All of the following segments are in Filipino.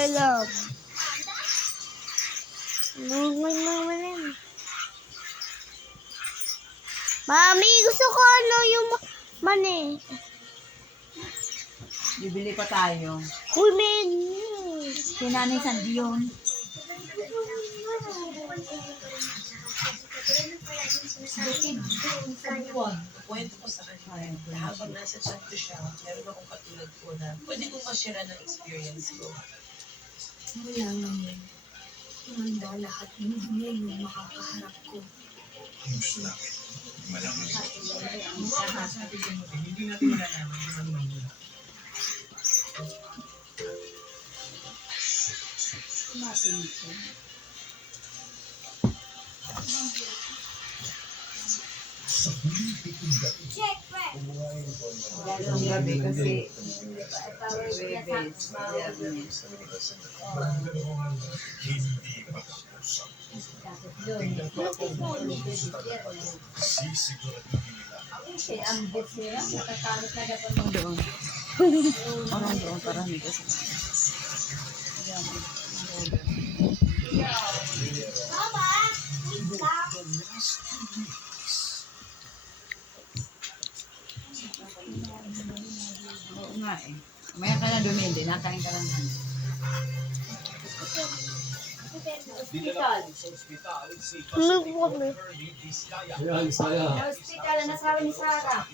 alam. Mami, gusto ko ano yung mani. Bibili pa tayo. Huy, men. Kinanay Sandy yun. Kwento ko sa kanya na habang nasa Santo siya, meron akong katulad ko na pwede kong ma-share ng experience ko. Wala ngayon. Handa lahat ng dunya yung makakaharap ko. Gusto namin. Malaman mo. Hindi natin malalaman kung ano mahirap. Sa huling pitong gabi, Dalawang gabi kasi Webes, Biyernes. hindi matapos ang sisiguraduhin nila Doon. Parang doon, parang hindi kasi. Oo nga eh. Maya ka na dumindi, nakain ka lang yan. Ano po kami? Hospital na nasabi ni Sarah.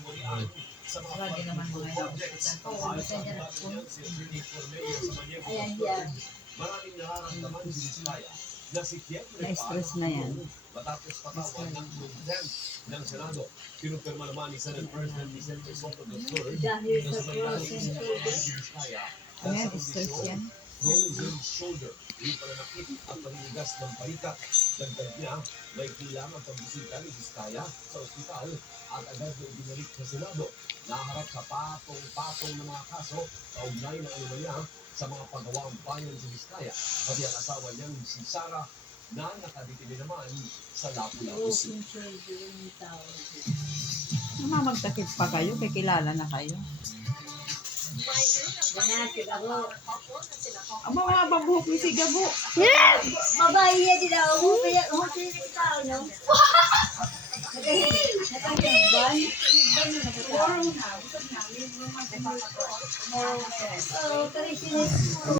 Wala din naman mga yung hospital. Ayan yan. Na-stress na yan. Matapos patawag ng President ng Senado, kinumpirma naman ni Senate President Vicente Soto III Dahil na sa sa Maynila frozen sa Vizcaya Ayan, stress yan. frozen shoulder, yung pananakit at paninigas ng balikat. Dagdag niya, may kailangan pagbisita ni Vizcaya sa ospital at agad na ibinalik sa Senado. Naharap sa patong-patong ng mga kaso sa ugnay ng anomalya sa mga pagawang bayan sa Vizcaya. Pati ang asawa niyang si Sarah na nakaditili naman sa Lapu-Lapu City. frozen shoulder yung tawag. Mamagtakip pa kayo, kay kilala na kayo. Ganati ako. Ang mga babuhok ni si Gabo. Babae yan din ako. Kaya umusin yung tao, no? Nakahigban? Higban na nakatao. Oo, kasi